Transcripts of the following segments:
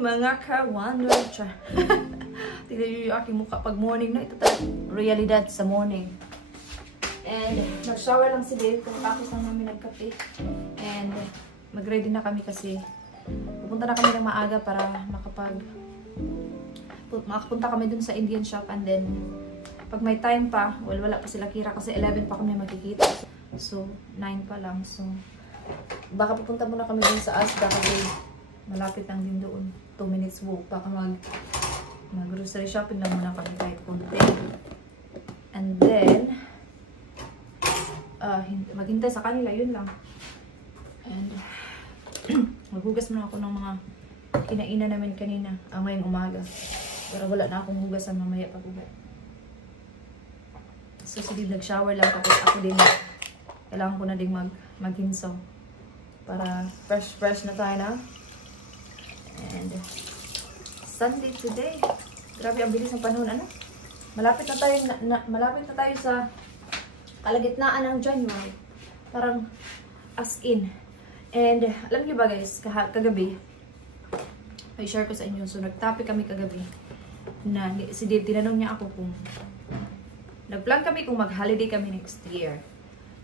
mga ka-wonder. Tignan nyo yung aking mukha pag morning na. Ito talaga realidad sa morning. And nag-shower lang si Dave kung tapos lang namin nagkape. And mag-ready na kami kasi pupunta na kami ng maaga para makapunta kami dun sa Indian shop. And then pag may time pa, wala pa sila Kira kasi 11 pa kami magkikita. So 9 pa lang. So baka pupunta muna kami dun sa Asda kasi malapit lang din doon. 2 minutes walk. Baka mag-grocery shopping lang muna kami kahit konti. And then maghintay sa kanila, yun lang. And maghugas muna ako ng mga kinainan namin kanina, ngayong umaga. Pero wala na akong hugasan mamaya pag uwi. So sige, nag-shower lang tapos ako din. Kailangan ko na din maghinsaw para fresh na tayo na. And Sunday today. Grabe ang bilis ng panahon, ano? Malapit na tayo sa kalagitnaan ng January. Parang as in. And alam niyo ba guys, kagabi ay share ko sa inyo. So nag-topic kami kagabi na si Dave, tinanong niya ako kung nag-plan kami kung mag-holiday kami next year.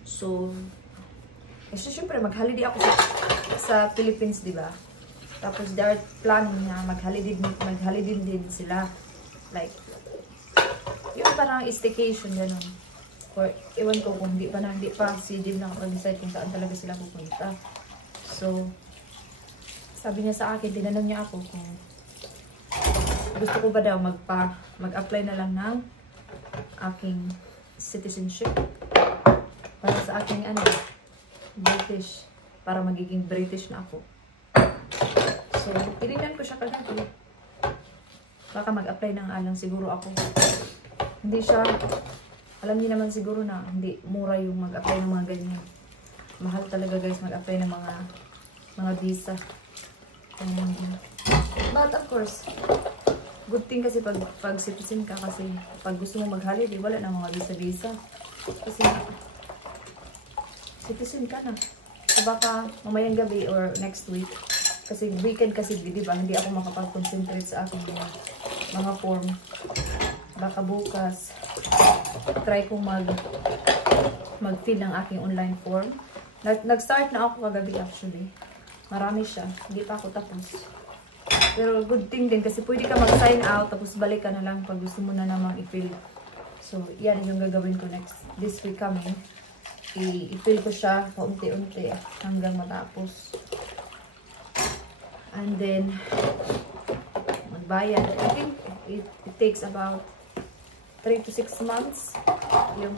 So kasi syempre mag-holiday ako sa Philippines, di ba? Tapos they're planning na mag-holiday din sila. Like yung parang staycation gano'n. Or ewan ko kung hindi pa si Dave na mag-decide kung saan talaga sila pupunta. So sabi niya sa akin, tinanong niya ako kung gusto ko ba daw mag-apply na lang ng aking citizenship para sa aking British, para magiging British na ako. So tinignan ko siya kagabi. Baka mag-apply ng alang siguro ako. Hindi siya, alam niyo naman siguro na hindi mura yung mag-apply ng mga ganyan. Mahal talaga guys mag-apply ng mga visa. But of course, good thing kasi pag citizen ka, kasi pag gusto mo mag-holiday, wala na mga visa. Kasi citizen ka na. So baka mamayang gabi or next week, kasi weekend kasi, di ba, hindi ako makapag-concentrate sa aking mga form. Baka bukas, try kong mag-fill ng aking online form. Nag-start na ako kagabi actually. Marami siya. Hindi pa ako tapos. Pero good thing din kasi pwede ka mag-sign out tapos balik ka na lang pag gusto mo na namang i-fill. So, yan yung gagawin ko this week coming. I-fill ko siya paunti-unti hanggang matapos. And then, magbayad. I think it takes about 3 to 6 months yung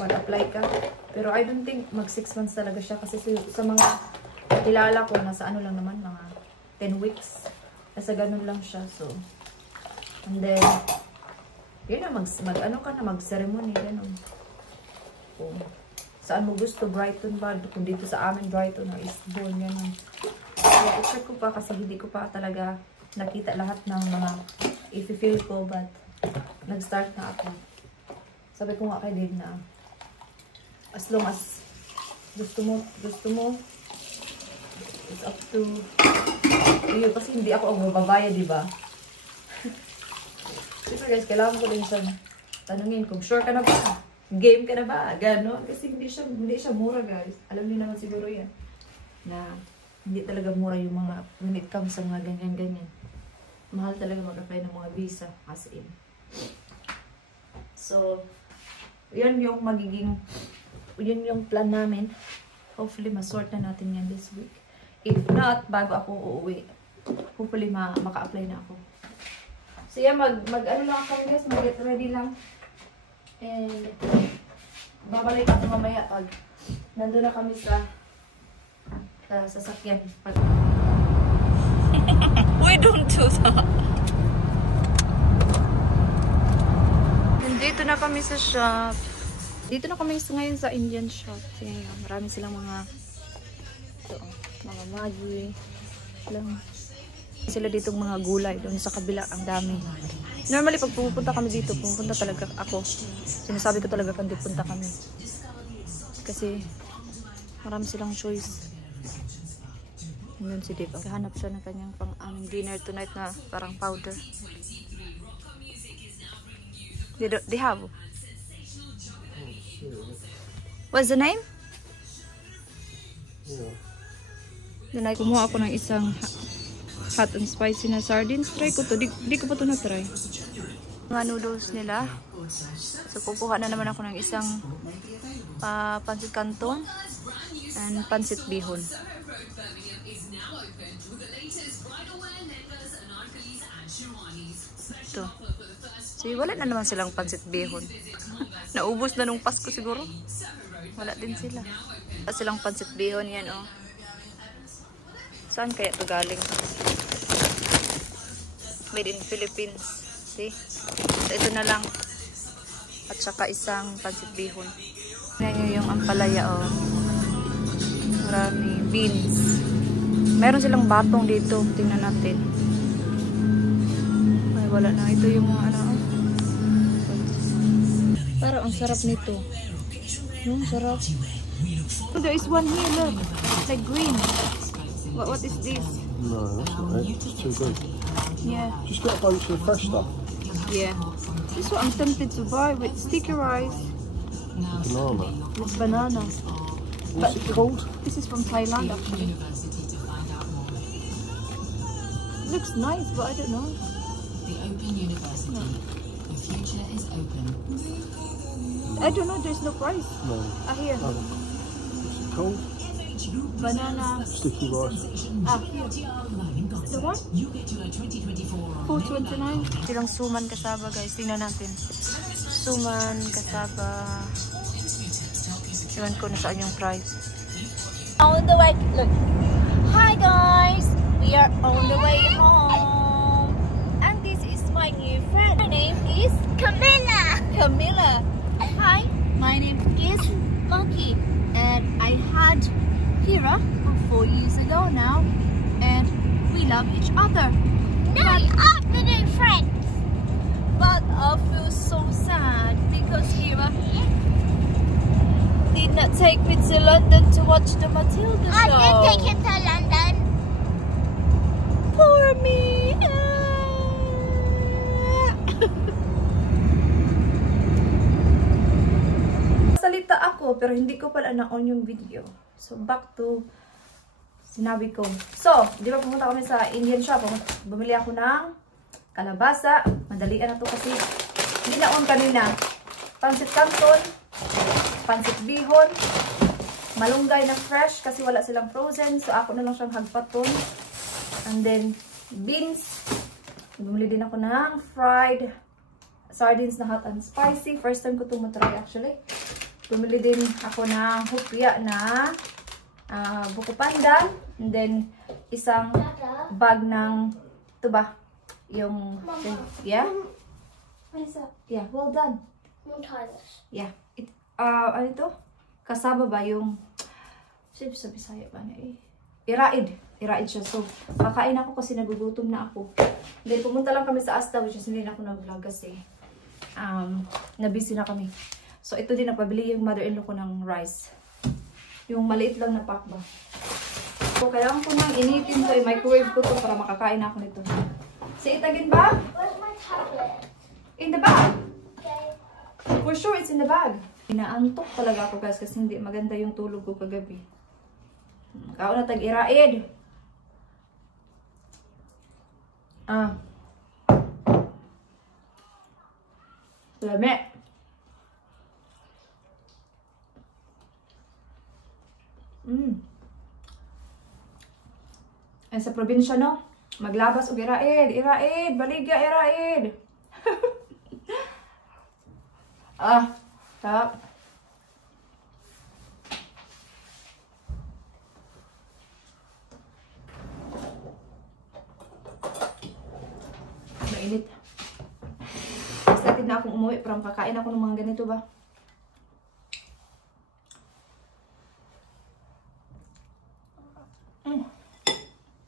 mag-apply ka. Pero I don't think mag 6 months talaga siya kasi sa mga kilala ko, nasa ano lang naman, mga 10 weeks. Nasa ganun lang siya. So, and then, yun na, mag-ceremony, ganun. Kung saan mo gusto, Brighton ba? Kung dito sa amin, Brighton or Eastbourne, ganun. Kaya i-check ko pa kasi hindi ko pa talaga nakita lahat ng mga i-feel ko, but nag-start na ako. Sabi ko nga kay Dave na as long as gusto mo it's up to you kasi hindi ako ang mababaya, diba? Siyempre guys, kailangan ko din siya tanungin kung sure ka na ba? Game ka na ba? Ganon. Kasi hindi siya mura guys. Alam niyo naman siguro yan na hindi talaga mura yung mga when it comes sa mga ganyan-ganyan. Mahal talaga mag-apply ng mga visa as in. So, yun yung plan namin. Hopefully, masort na natin yan this week. If not, bago ako uuwi, hopefully, maka-apply na ako. So, yan, mag-ano lang ako guys, mag-get ready lang. And, babalik ako mamaya pag nandun na kami sa sasakyan. We don't do that. Dito na kami sa shop. Dito na kami ngayon sa Indian shop. Tingnan nyo, marami silang mga Maggi lang. Sila ditong mga gulay doon sa kabila, ang dami. Normally pag pupunta kami dito, pupunta talaga ako. Sinasabi ko talaga kung punta kami. Kasi marami silang choice. Yun si Dave. Hanap siya ng kanyang pang dinner tonight na parang powder. They have. What's the name? Then kumuha ako ng isang hot and spicy na sardines. Try ko to. Di ko pa to na-try. Mga noodles nila. So kukuha na naman ako ng isang pancit canton and pancit bihon. Ito. So wala na naman silang pancit bihon. Naubos na nung Pasko siguro. Wala din sila. Wala silang pancit bihon yan, oh. Saan kaya ito galing? Made in Philippines. See? So, ito na lang. At saka isang pancit bihon. Tingnan nyo yung ampalaya, oh. Marami. Beans. Meron silang batong dito. Tingnan natin. Ay, wala na. Ito yung mga ano. Parang ang sarap nito. Yung sarap. Oh, there is one here, look. It's like green. What is this? No, that's not it. It's too big. Yeah. Just get a bunch of fresh stuff. Yeah. This is what I'm tempted to buy with sticky rice. Banana. With banana. What's it called? This is from Thailand actually. Looks nice, but I don't know. The Open University. No. The future is open. I don't know, there's no price. No. Here. What's it called? Banana. Sticky rice. Here. The one? You get to a 2024 $4.29. Silang suman kasaba, guys. Tingnan natin. Suman kasaba. Iwan ko na saan yung price. On the way, look. Hi guys, we are on the way home. And this is my new friend. My name is Camilla. Camilla. Hi, my name is Monkey. And I had Hira 4 years ago now. And we love each other. No, after the friends. But I feel so sad because Hira did not take me to London to watch the Matilda show. I did take him to London. Poor me. Salita ako pero hindi ko pala na-on yung video. So back to sinabi ko. So, di ba pumunta kami sa Indian shop. Bumili ako ng kalabasa. Madalian na to kasi hindi na-on kanina. Pancit canton, pancit bihon, malunggay na fresh kasi wala silang frozen. So ako na lang siyang hagpaton. And then beans. Bumili din ako ng fried sardines na hot and spicy. First time ko itong matry actually. Bumili din ako ng hupya na buko pandan. And then isang bag ng ito ba? Yung yeah? What is that? Yeah, well done. I'm try this. Yeah. Ano ito? Kasaba ba yung sabi sa Bisaya ba niya eh? Iraid. Iraid siya. So, kakain ako kasi nagugutom na ako. Then, pumunta lang kami sa Asta, which is hindi na ako nag-vlog kasi na-busy na kami. So, ito din napabili yung mother-in-law ko ng rice. Yung maliit lang na pack ba. So, kailangan ko nang initin to. I-microwave ko to para makakain ako nito. Si Itagin ba? Where's my tablet? In the bag. Okay. For sure, it's in the bag. Inaantok talaga ako guys kasi hindi maganda yung tulog ko kagabi. Kao na tag-iraid. Lame. Ay sa probinsya no, maglabas og iraid, iraid, baligya iraid. Sarap. Mainit. Excited na akong umuwi para makakain ako ng mga ganito ba.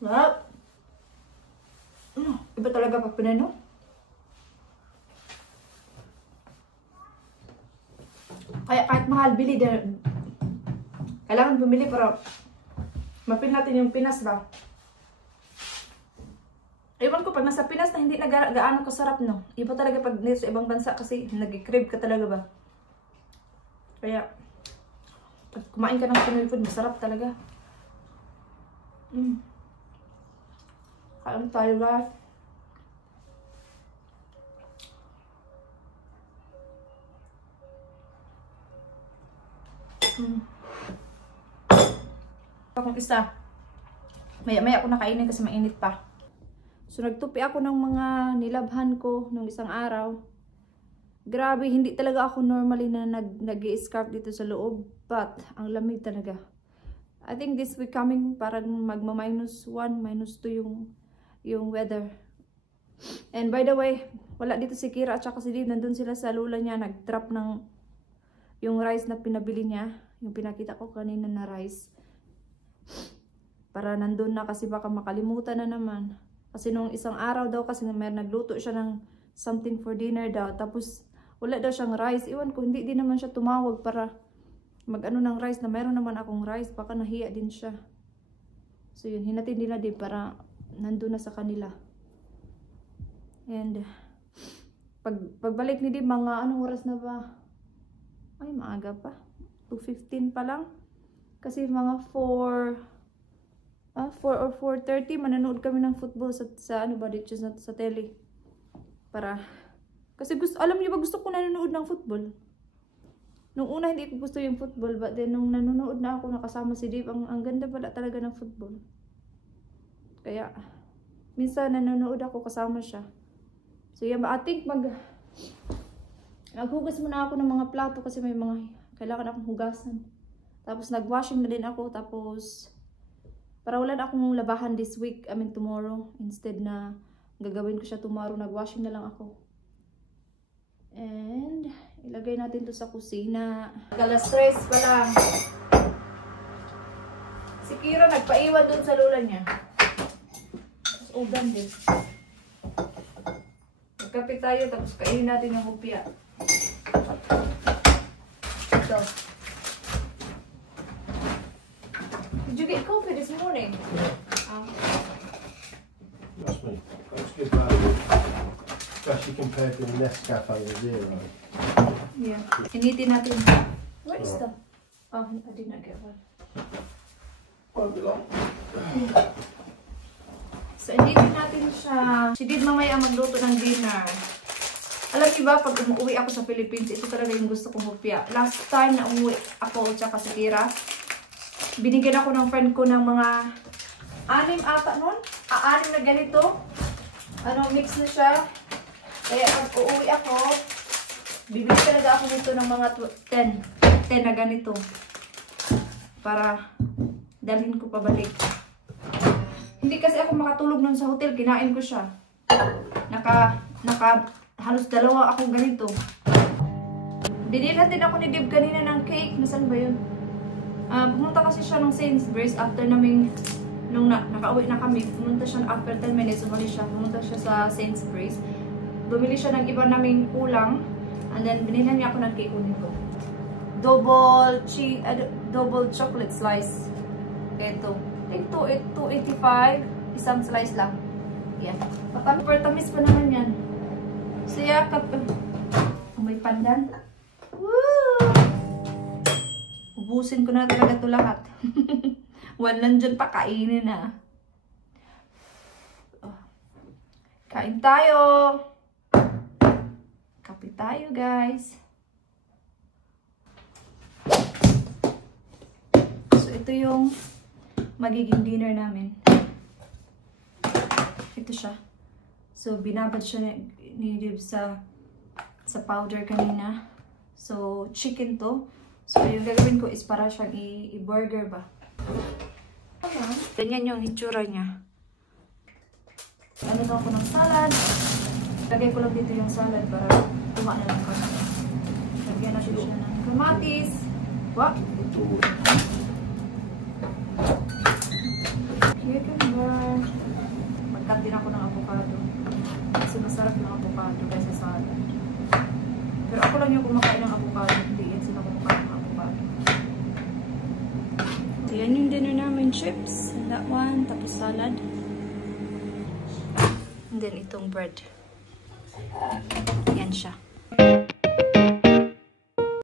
Sarap. Iba talaga pag pinano. Kaya kahit mahal, bili din. Kailangan bumili para mapin natin yung Pinas ba. Ewan ko, pag nasa Pinas na hindi na gaano kasarap, no? Iba talaga pag sa ibang bansa kasi nag-crave ka talaga ba? Kaya, pag kumain ka ng Pinoy food, masarap talaga. Kain tayo, guys. Akong isa. Maya-maya ako nakainin kasi mainit pa. So, nagtupi ako ng mga nilabhan ko nung isang araw. Grabe, hindi talaga ako normally na nag-i-scarf dito sa loob. But, ang lamig talaga. I think this week coming, parang magma-minus 1, minus 2 yung weather. And by the way, wala dito si Kira at saka si Dave. Nandun sila sa lula niya. Nag-drop ng yung rice na pinabili niya. Yung pinakita ko kanina na rice. Para nandun na kasi baka makalimutan na naman. Kasi nung isang araw daw kasi may nagluto siya ng something for dinner daw. Tapos wala daw siyang rice. Iwan ko, hindi din naman siya tumawag para mag-ano ng rice na mayroon naman akong rice. Baka nahiya din siya. So yun, hinatid nila din para nandun na sa kanila. And pagbalik ni Dib, mga anong oras na ba? Ay, maaga pa. 2:15 pa lang. Kasi mga 4 or 4:30 manonood kami ng football sa ano ba dito sa tele. Para kasi alam niyo ba, gusto ko nanonood ng football. Nung una hindi ko gusto yung football, but then nung nanonood na ako nakasama si Dave, ang ganda pala talaga ng football. Kaya minsan nanonood ako kasama siya. So yeah, I think naghugas muna ako ng mga plato kasi may mga kailangan akong hugasan. Tapos nagwashing na din ako, tapos para wala na akong labahan this week, I mean tomorrow. Instead na gagawin ko siya tomorrow, nagwashing na lang ako. And ilagay natin to sa kusina. Alas 3 pa lang. Si Kira nagpaiwan dun sa lula niya. Tapos ugan din. Magkape tayo, tapos kainin natin yung hupya. Ito. Did you get coffee this morning? That's me. That's good value. Especially compared to the Nescafe Zero. Yeah. Initin natin. Where is the... Oh, I did not get one. Won't be long. So, initin natin siya. Si Did mamaya magluto ng dinner. Alam niyo ba, pag umuwi ako sa Philippines, ito talaga yung gusto kong hupya. Last time na umuwi ako tsaka si Kira, binigyan ako ng friend ko ng mga 6 ata nun. 6 na ganito. Ano, mix na siya. Kaya pag uuwi ako, bibili talaga ako nito ng mga 10 na ganito. Para dalhin ko pabalik. Hindi kasi ako makatulog nun sa hotel. Kinain ko siya. Halos 2 akong ganito. Dinilhan din ako ni Dib kanina ng cake. Nasaan ba yun? Pumunta kasi siya ng Sainsbury's after naming, nung nakauwi na kami, pumunta siya after 10 minutes, umalis siya, pumunta siya sa Sainsbury's. Bumili siya ng iba naming kulang, and then binilhan niya ako ng cake unin ko. Double chocolate slice. Ito. Ito, 285. Isang slice lang. Yan. Tamis pa naman yan. Siya, may pandan. Woo! Ubusin ko na talaga ito lahat. Walang dyan pa, kainin na. Kain tayo. Kape tayo, guys. So, ito yung magiging dinner namin. Ito siya. So, binabad siya ni Dib sa powder kanina. So, chicken to. So, yung gagawin ko is para siyang i-burger ba. Ganyan yung itsura niya. Ano daw ako ng salad. Lagay ko lang dito yung salad para tuma na lang kami. Lagyan natin siya ng kamatis. What? Cucumber. Magkat din ako ng avocado. Kasi masarap ng avocado kaysa salad. Pero ako lang yung kumakain ng avocado. Hindi yan sila kumakain ng avocado. Yan yung dinner namin, chips. And that one, tapos salad. And then itong bread. Yan siya.